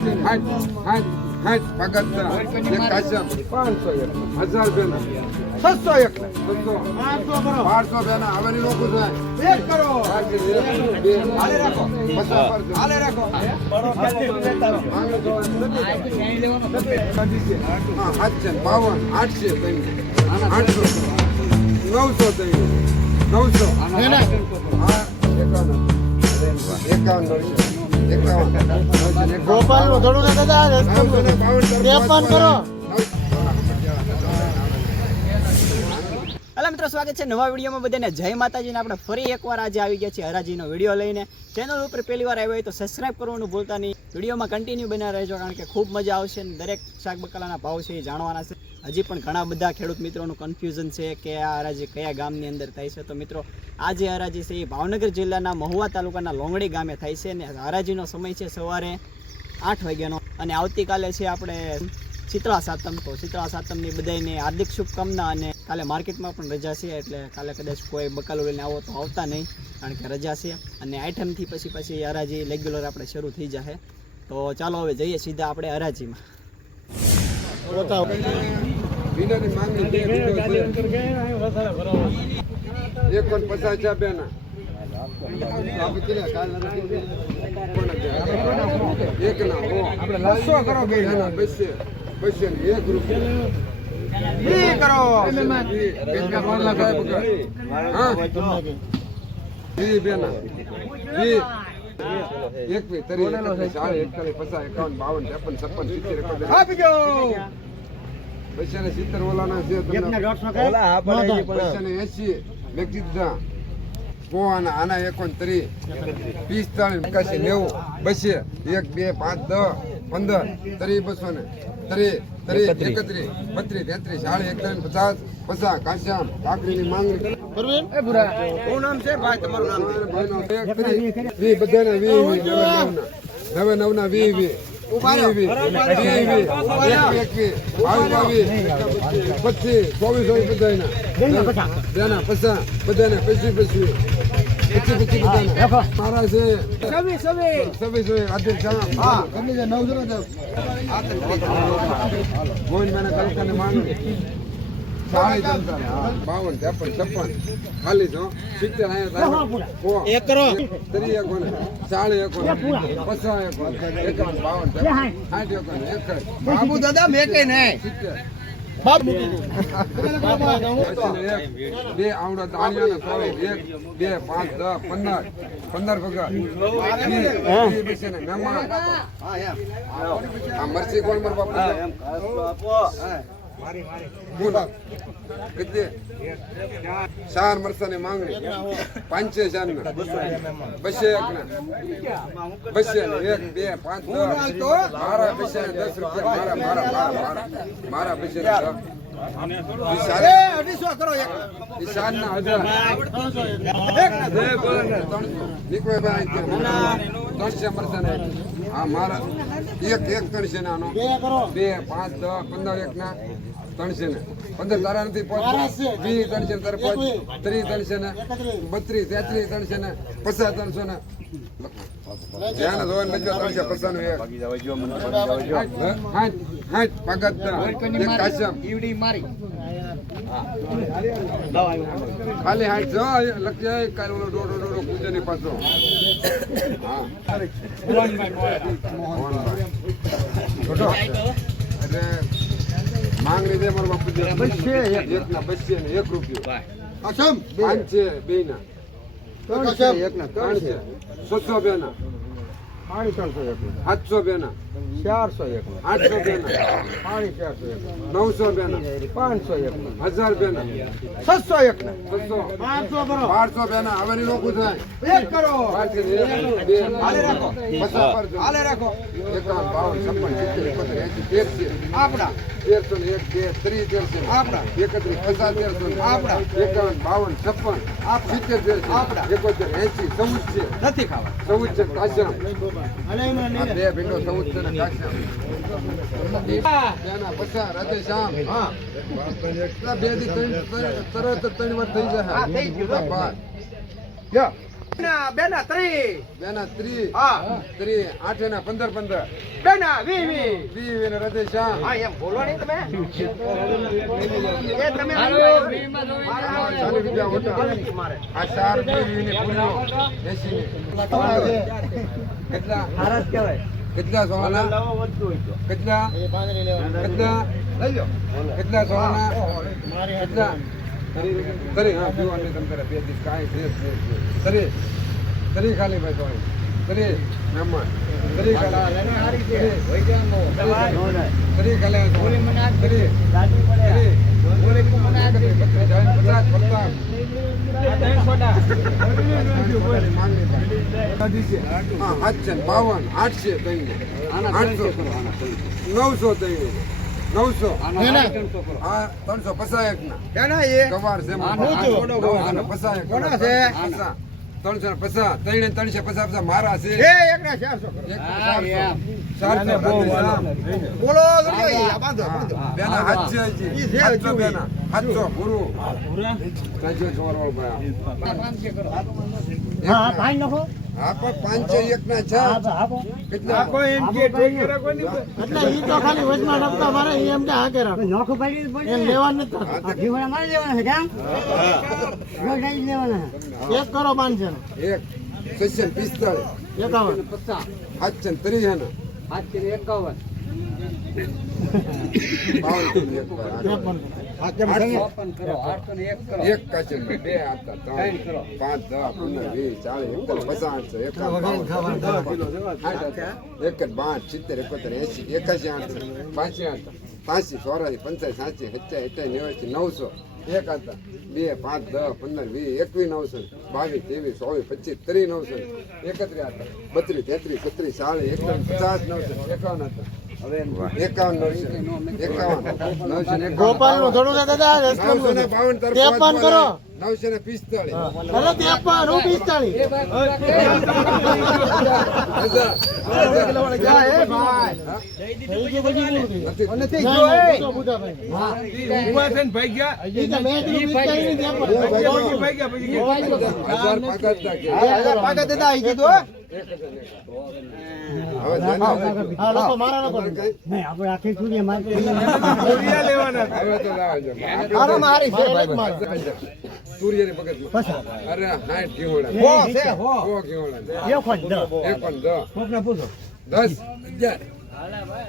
હાટ હાટ હાટ ભગત એક કાશમ 501 1000 બેના 601 1200 બેના હવે ની લોકો થાય 1 કરોડ હાલે રાખો હાલે રાખો બડો ખાલી લેતા હા 52 800 900 ગોપાલ નું થોડું ને દાદા 53 કરો. હેલો મિત્રો, સ્વાગત છે નવા વિડીયોમાં. બધાને જય માતાજીને. આપણે ફરી એકવાર આજે આવી ગયા છીએ હરાજીનો વિડીયો લઈને. ચેનલ ઉપર પહેલી વાર આવ્યો હોય તો સબસ્ક્રાઇબ કરવાનું ભૂલતા નહીં. વિડીયોમાં કન્ટિન્યુ બના રહેજો, કારણ કે ખૂબ મજા આવશે અને દરેક શાક બકાલાના ભાવ છે એ જાણવાના છે. હજી પણ ઘણા બધા ખેડૂત મિત્રોનું કન્ફ્યુઝન છે કે આ હરાજી કયા ગામની અંદર થાય છે. તો મિત્રો, આ જે હરાજી છે એ ભાવનગર જિલ્લાના મહુવા તાલુકાના લોંગડી ગામે થાય છે અને હરાજીનો સમય છે સવારે 8 વાગ્યાનો. અને આવતીકાલે છે આપણે શીતળા સાતમ. તો શીતળા સાતમની બધાને હાર્દિક શુભકામના. અને કાલે માર્કેટમાં પણ રજા છે, એટલે કાલે કદાચ કોઈ બકાલો લઈને આવો તો આવતા નહીં, કારણ કે રજા છે. અને આઈટમથી પછી હરાજી રેગ્યુલર આપણે શરૂ થઈ જશે. તો ચાલો હવે જઈએ સીધા આપણે હરાજીમાં. વિનાની માંગણી 2 50 બેના એક ના આપણે 200 કરો બેના 200 1 રૂપિયા આના 69 45 90 200 1 2 5 10 15 30 200 31 50 કાશ્યામ કાકરીની માંગણી શું નામ છે ભાઈ તમારું? નામ બધાને 9 ના 20 મારા છે 52 માંગણી 52 53 ખાલી છો 70 બાબુ દાદા મેકે નહીં બે આવડા દાણિયા 1 2 5 10 15 મરસી કોણ મર બાપુ ચાર મરસાની માંગણી 5 ચાર ના 201 મારા એક 300 નાનો 2 5 10 15 1 ના 300 15 તારા નથી 20 300 તારા 30 300 ને 32 33 300 ને 50 300 ને ધ્યાન જોન બજવા 350 નું હાટ હાટ ભગત એક કાશમ ઈવડી મારી ખાલી હાટ જો લખજે કાલ ઓલો ડોડો પૂજની પાછો હા એટલે માંગણી દે મારો બાપુ 200 1 ના 200 ને 1 રૂપિયો કાશમ 5 બે ના 300 1 ના 300 600 બેના 700 બેના 401 800 બેના 900 બેના 501 1000 બેના 601 1200 બેના હવે ની લોકો થાય 1 કરોડ હાલે રાખો હાલે રાખો 51 52 56 આપડા 1301 2 3 આપડા 31 50 આપડા 51 52 56 આપડા 71 80 14 નથી ખાવા 14 કાશમ બે ભીંડો 14 ને કાશમ બેના 50 રાતે શામ હા બે થી 3 તરત 3 વાર થઈ જાય હા થઈ ગયું બસ બેના 30 હા 30 8 ના 15 15 બેના 20 ને હૃદય શ્યામ હા એમ બોલો નહીં તમે એ તમે 40 રૂપિયા હોતા આ 4 20 ને પૂરો 80 ને કેટલા હારસ કહેવાય કેટલા સોના કેટલા કેટલા લઈ લો કેટલા સોના કેટલા તરી હા પીવાને તમ કરે બે દિવસ કાઈ છે તરી ખાલી ભાઈ સોની તરી મહેમાન તરી ખાલી હોય કે નો તરી ખાલી ઓલી મને આ તરી ગાડી પડે ઓલી કો મને આ 50 50 હા 52 800 કઈ 800 900 કઈ 900 હા 351 ના કેના એ કવાર છે 351 કોના છે 350 350 મારા છે એ એકના 400 બોલો બાંધો બેના હાથ છે ઈ છે બેના 700 પૂરું કાજો જોરવાળ ભાઈ હા ભાઈ નખો હા પણ 501 ના છે કેટલા કોઈ એમ કે ઠેકેરા કોઈ નહીં એટલે ઈ તો ખાલી વચમાં નપતા મારે ઈ એમ કે હા કે રાખો નોખો પાડી પડે એમ લેવા નથી જીવડા મારે લેવાના છે કેમ ગોડાઈ લેવાના એક કરો 500 એક 645 51 50 830 ને 851 એક કાચન બે આપતા 3 કરો 5 10 15 20 40 51 55 એક 5 70 71 80 81 85 84 85 87 88 90 એક હતા 2 5 10 15 20 21 900 22 23 24 25 30 900 31 હતા 32 33 36 40 51 50 900 51 હતા હવે 51 ગોપાલ નું થોડું ને દાદા 53 કરો 945 અરે 53 સૂર્યની ભગતમાં અરે 60 ઘીવડા હો છે હો ઘીવડા એક પણ 10 કોકને પૂછો 10 11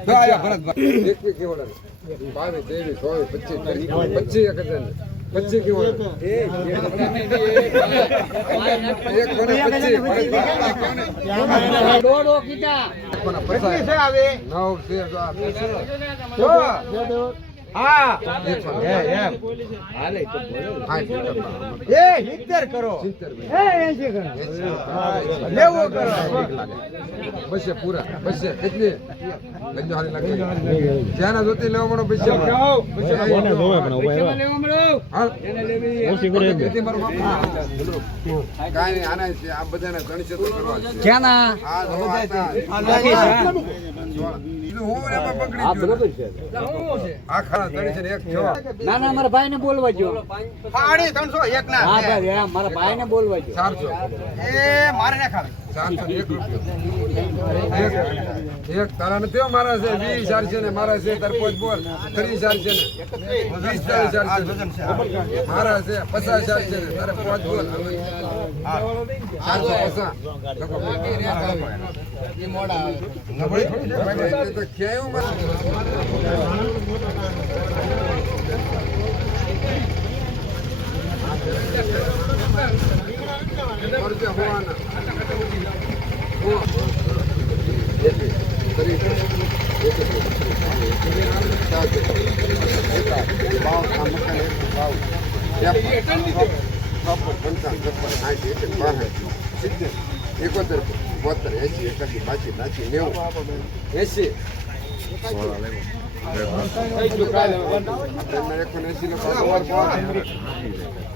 આયા ભરતભાઈ એક ઘીવડા 22 23 24 25 30 25 ઘીવડા એક દોડો કીધા પણ પછી છે આવે 9 છે હા એમ હાલે તો એ 70 કરો એ 80 કરો લેવો કરો બસ પૂરા બસ કેટલી લંજો હાલી લાગે જ્યાંના જોતી લેવા મળો બસ એને જોવે પણ ઉભા લેવા મળો હા એને લેવી ઓછી કરે ખેતી મારો કાઈ આના છે આ બધાને ગણશે તો કરવા છે જ્યાંના હા હું એમાં પકડી ગયો બરોબર છે આ ખરા ગણશે એક છો ના ના મારા ભાઈને બોલવા જો 301 ના હા ભાઈ એમ મારા ભાઈને બોલવા જો 400 એ મારે ના ખાવે 401 રૂપિયા એક તારા ને તેઓ મારા છે 20 400 ને મારા છે તાર પોચ બોલ 30 400 ને 20 400 મારા છે 50 400 ને તારે પોચ બોલ 450 એ મોડા આવે તો ક્યાંય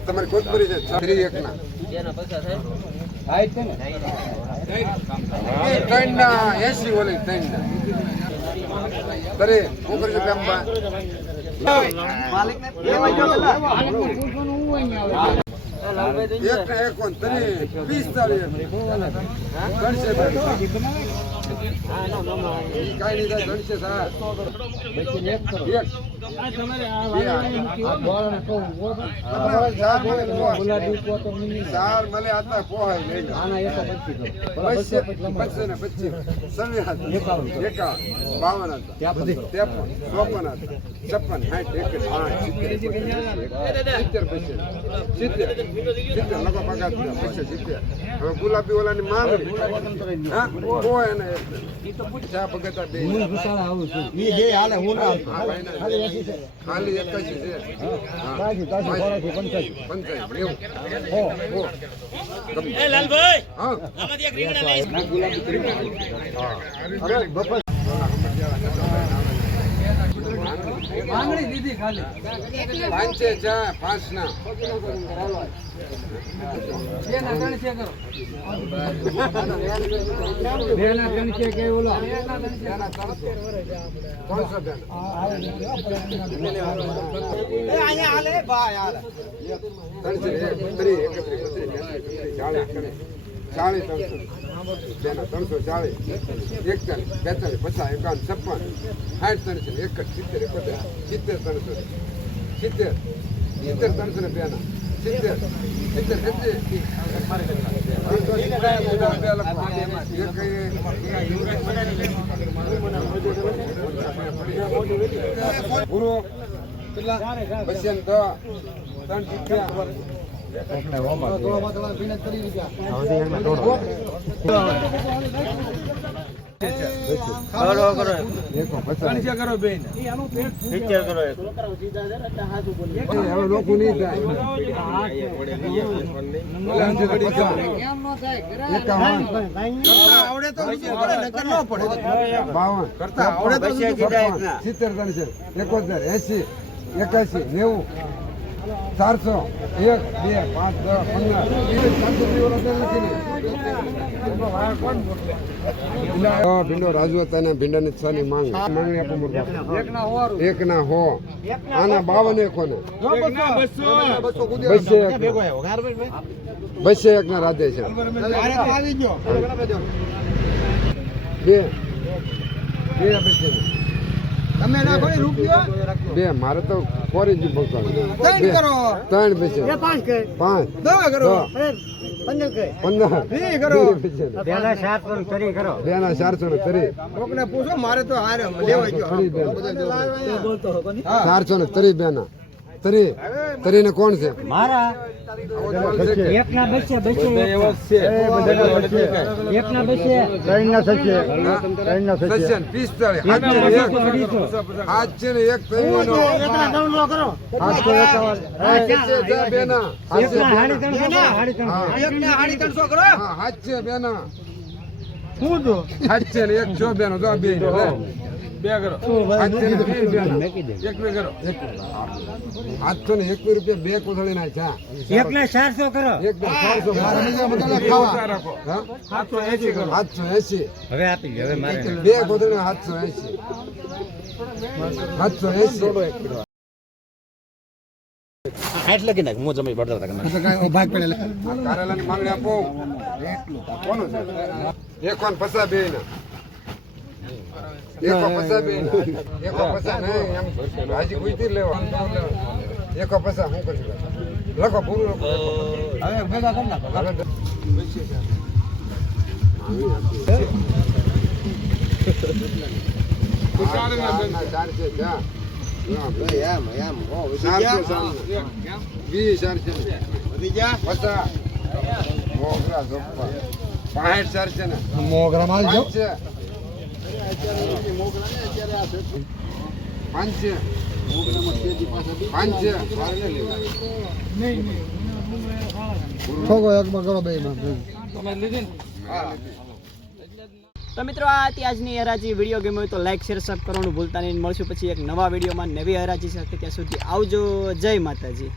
તમારી કોથમરી છે 31 ના ત્રણ ના 80 ઓલી 3 ના કરે હું કરી એક ને 31, 45. ગણશે બેન. ઈ કાંઈ નહીં થાય, ગણશે સાહેબ. એક. ચાર મળે આટલા પોહાય નહીં. 25 ને 25, 57, 51, 52, 53, 54, 70, લગો પગાર 70. હવે ગુલાબી ઓલાની માંગણી હા કોઈ એને ચા પગતા બે ખાલી 81 છે. માંગણી દીધી ખાલી 5 ચા 5 ના ચાલીસ 340, 41, 42, 50, 51, 56, 60, 71, 70, 300 ને 2 પૂરો કેટલા 3 કરો બેન હવે લોકો નહીં થાય આવડે તો ન પડે 52 કરતા આવડે તો 70, 71, 80, 81, 90, 400, 1, 2, 5, 10, 15, ભીંડો રાજવતા ને ભીંડાની છની માંગણી આપો મુર્ગા એક ના હો આના 52 એકો ને 201 ના રાધે છે બે તમે ના ભાઈ રૂપિયો બે મારે તો કોરી જ ભગવાન 3 કરો 3 પૈસે 5 10 કરો 15 20 કરો બેના 400 ને તરી કોકને પૂછો મારે તો હારે લેવા ગયો 430 બેના તરી ને કોણ છે મારા એકના બચ્ચે એકના બચ્ચે ત્રણના સચ્ચે સજ્જન 45 આજ છે ને એક તરીનો એકના 900 કરો 851 બેના એકના 350 કરો હાથ છે બેના શું તો હાથ છે ને એક જો બેનો જો બે બે કરો હાથ છે ને બે બેનો એક બે કરો હાથ તો ને 1 રૂપિયા બે કોથળી ના ચા એકના 400 કરો એક 400 ખાવા 780 કરો 780 હવે આપી લે હવે મારે બે કોથળી 780 780 આટલે કે નાખ હું જમી બડતા કરના ભાગ પડેલા કારેલાની માંગણી આપો કોનું છે એકોન પસા બે ના એકો પસા બે એકો પસા નહીં એમ હાજી ગુઈતી લેવા એકો પસા હું કરી લખો પૂરું લખો હવે ભેગા કર નાખો મોગરા માલ જો 5 તો મિત્રો આ હતી આજની હરાજી. વિડીયો ગમ્યો હોય તો લાઈક શેર સબસ્ક્રાઇબ કરવાનું ભૂલતા નહીં. મળશું પછી એક નવા વિડીયોમાં નવી હરાજી સાથે. ત્યાં સુધી આવજો. જય માતાજી.